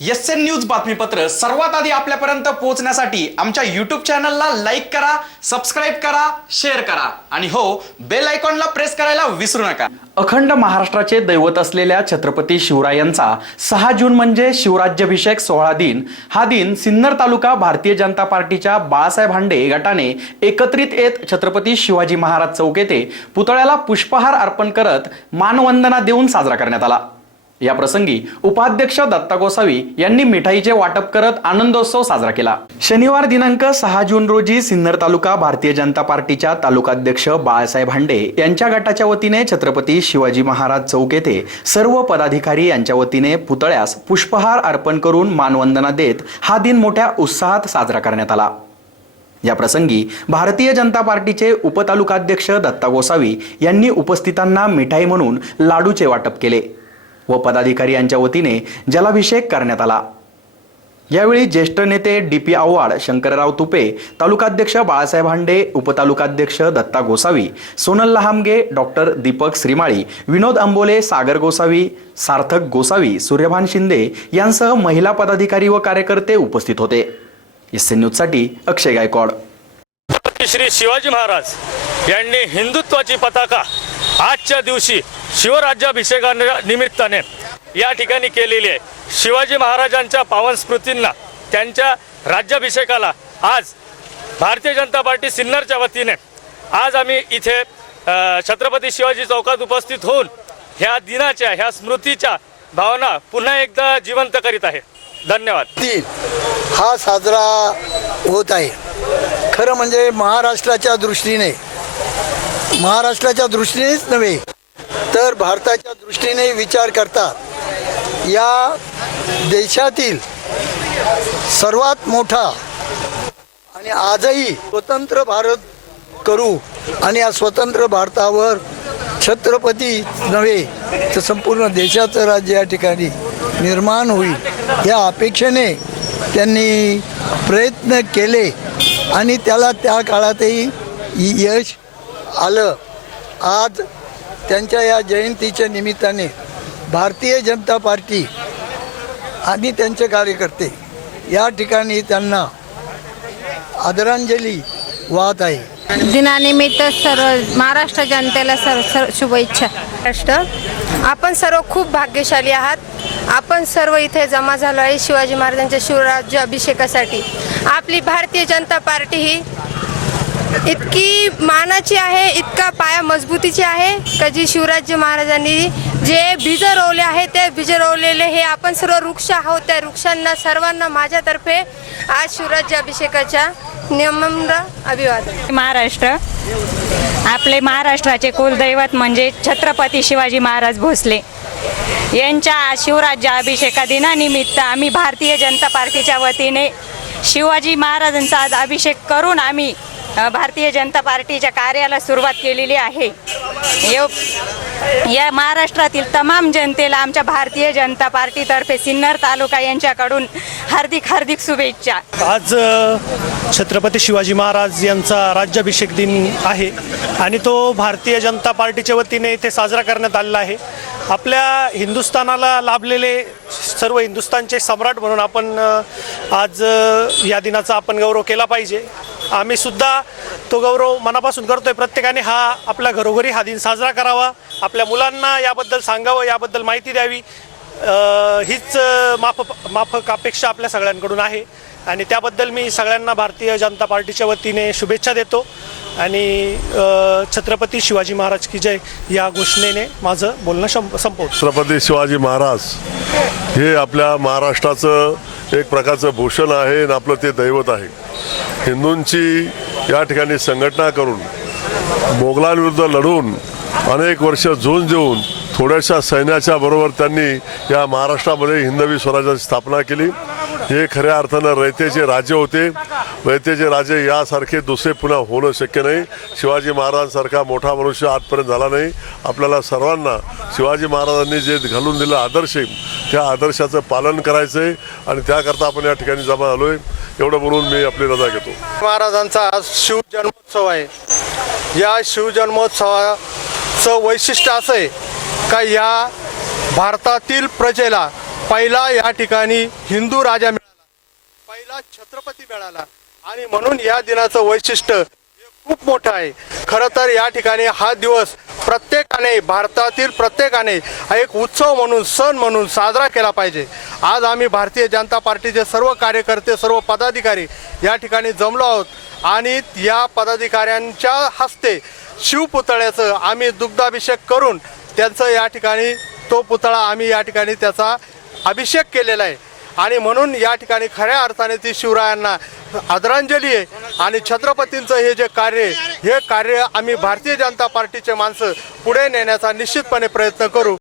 S N news बातमीपत्र सर्वात आधी आपल्यापर्यंत पोहोचण्यासाठी आमच्या युट्यूब चॅनलला लाईक करा सबस्क्राईब करा शेअर करा. आणि हो बेल आयकॉनला प्रेस करायला विसरू नका. अखंड महाराष्ट्राचे दैवत असलेल्या छत्रपती शिवरायांचा सहा जून म्हणजे शिवराज्याभिषेक सोहळा दिन. हा दिन सिन्नर तालुका भारतीय जनता पार्टीच्या बाळासाहेब हांडे गटाने एकत्रित येत छत्रपती शिवाजी महाराज चौक येथे पुतळ्याला पुष्पहार अर्पण करत मानवंदना देऊन साजरा करण्यात आला. या प्रसंगी उपाध्यक्ष दत्ता गोसावी यांनी मिठाईचे वाटप करत आनंदोत्सव साजरा केला. शनिवार दिनांक सहा जून रोजी सिन्नर तालुका भारतीय जनता पार्टीच्या तालुकाध्यक्ष बाळासाहेब हांडे यांच्या गटाच्या वतीने छत्रपती शिवाजी महाराज चौक येथे सर्व पदाधिकारी यांच्या वतीने पुतळ्यास पुष्पहार अर्पण करून मानवंदना देत हा दिन मोठ्या उत्साहात साजरा करण्यात आला. या प्रसंगी भारतीय जनता पार्टीचे उपतालुकाध्यक्ष दत्ता गोसावी यांनी उपस्थितांना मिठाई म्हणून लाडूचे वाटप केले. व पदाधिकारी यांच्या वतीने जलाभिषेक करण्यात आला. यावेळी ज्येष्ठ नेते डी पी आव्हाड शंकरराव तुपे तालुकाध्यक्ष बाळासाहेब हांडे उपतालुकाध्यक्ष दत्ता गोसावी सोनल लहामगे डॉक्टर दीपक श्रीमाळी विनोद अंबोले सागर गोसावी सार्थक गोसावी सूर्यभान शिंदे यांसह महिला पदाधिकारी व कार्यकर्ते उपस्थित होते. एस न्यूजसाठी अक्षय गायकवाड. श्री शिवाजी महाराज यांनी हिंदुत्वाची पताका आजच्या दिवशी शिवराज्याभिषेका निमित्ताने या ठिकाणी केलेली आहे. शिवाजी महाराजांच्या पावन स्मृतींना त्यांच्या राज्याभिषेकाला आज भारतीय जनता पार्टी सिन्नरच्या वतीने आज आम्ही इथे छत्रपती शिवाजी चौकात उपस्थित होऊन ह्या दिनाच्या ह्या स्मृतीच्या भावना पुन्हा एकदा जिवंत करीत आहे. धन्यवाद. दिन हा साजरा होत आहे. खरं म्हणजे महाराष्ट्राच्या दृष्टीने महाराष्ट्राच्या दृष्टीनेच नव्हे तर भारताच्या दृष्टीने विचार करता या देशातील सर्वात मोठा आणि आजही स्वतंत्र भारत करू आणि या स्वतंत्र भारतावर छत्रपती नव्हे तर संपूर्ण देशाचं राज्य या ठिकाणी निर्माण होईल या अपेक्षेने त्यांनी प्रयत्न केले आणि त्याला त्या काळातही यश आलं. आज त्यांच्या या जयंतीच्या निमित्ताने भारतीय जनता पार्टी आणि त्यांचे कार्यकर्ते या ठिकाणी त्यांना आदरांजली वाहत आहे. दिनानिमित्त सर्व महाराष्ट्र जनतेला सर्व सर्व शुभेच्छा. महाराष्ट्र आपण सर्व खूप भाग्यशाली आहात. आपण सर्व इथे जमा झालो आहे शिवाजी महाराजांच्या शिवराज्य अभिषेकासाठी. आपली भारतीय जनता पार्टी ही इतकी मानाची आहे इतका पाया मजबूतीची आहे का जी शिवराज्य महाराजांनी जे बीज रोवले आहे ते बीज रोवलेले हे आपण सर्व वृक्ष आहोत. त्या वृक्षांना सर्वांना माझ्यातर्फे आज शिवराज्य अभिषेकाच्या नियमम्र अभिवादन. महाराष्ट्र. आपले महाराष्ट्राचे कुलदैवत म्हणजे छत्रपती शिवाजी महाराज भोसले. यांच्या शिवराज्य अभिषेका दिनानिमित्त आम्ही भारतीय जनता पार्टीच्या वतीने शिवाजी महाराजांचा आज अभिषेक करून आम्ही भारतीय जनता पार्टीच्या कार्याला सुरुवात केलेली आहे. या महाराष्ट्रातील तमाम जनतेला आमच्या भारतीय जनता पार्टीतर्फे सिन्नर तालुका यांच्याकडून हार्दिक हार्दिक शुभेच्छा. आज छत्रपती शिवाजी महाराज यांचा राज्याभिषेक दिन आहे आणि तो भारतीय जनता पार्टीच्या वतीने इथे साजरा करण्यात आलेला आहे. आपल्या हिंदुस्थानाला लाभलेले सर्व हिंदुस्थानचे सम्राट म्हणून आपण आज या दिनाचा आपण गौरव केला पाहिजे. आम्ही सुद्धा तो गौरव मनापासून करतोय. प्रत्येकाने हा आपल्या घरोघरी हा दिन साजरा करावा. आपल्या मुलांना याबद्दल सांगावं याबद्दल माहिती द्यावी. हीच माफ माफक अपेक्षा आपल्या सगळ्यांकडून आहे. आणि त्याबद्दल मी सगळ्यांना भारतीय जनता पार्टीच्या वतीने शुभेच्छा देतो. आणि छत्रपती शिवाजी महाराज की जय या घोषणेने माझं बोलणं शं संपव छत्रपती शिवाजी महाराज हे आपल्या महाराष्ट्राचं एक प्रकारचं भूषण आहे आणि आपलं ते दैवत आहे. हिंदूंची या ठिकाणी संघटना करून मोगलांविरुद्ध लढून अनेक वर्ष झूंज देऊन थोड्याशा सैन्याच्या बरोबर त्यांनी या महाराष्ट्रामध्ये हिंदवी स्वराज्याची स्थापना केली. हे खऱ्या अर्थानं रयतेचे राजे होते. रयतेचे राजे यासारखे दुसरे पुन्हा होणं शक्य नाही. शिवाजी महाराजांसारखा मोठा मनुष्य आजपर्यंत झाला नाही. आपल्याला सर्वांना शिवाजी महाराजांनी जे घालून दिलं आदर्श त्या आदर्शाचं पालन करायचं आहे आणि त्याकरता आपण या ठिकाणी जमा झालो आहे एवढं बोलून मी आपली रजा घेतो. महाराजांचा आज शिवजन्मोत्सव आहे. या शिवजन्मोत्सवाचं वैशिष्ट्य असं आहे का या भारतातील प्रजेला पहिला या ठिकाणी हिंदू राजा मिळाला पहिला छत्रपती मिळाला आणि म्हणून या दिनाचं वैशिष्ट्य खूप मोठं आहे. खरं तर या ठिकाणी हा दिवस प्रत्येकाने भारतातील प्रत्येकाने एक उत्सव म्हणून सण म्हणून साजरा केला पाहिजे. आज आम्ही भारतीय जनता पार्टीचे सर्व कार्यकर्ते सर्व पदाधिकारी या ठिकाणी जमलो आहोत. आणि या पदाधिकाऱ्यांच्या हस्ते शिवपुतळ्याचं आम्ही दुग्धाभिषेक करून त्यांचं या ठिकाणी तो पुतळा आम्ही या ठिकाणी त्याचा अभिषेक केलेला आहे. आणि म्हणून या ठिकाणी खऱ्या अर्थाने ती शिवरायांना आदरांजली आहे. आणि छत्रपतींचं हे जे कार्य हे कार्य आम्ही भारतीय जनता पार्टीचे माणसं पुढे नेण्याचा निश्चितपणे प्रयत्न करू.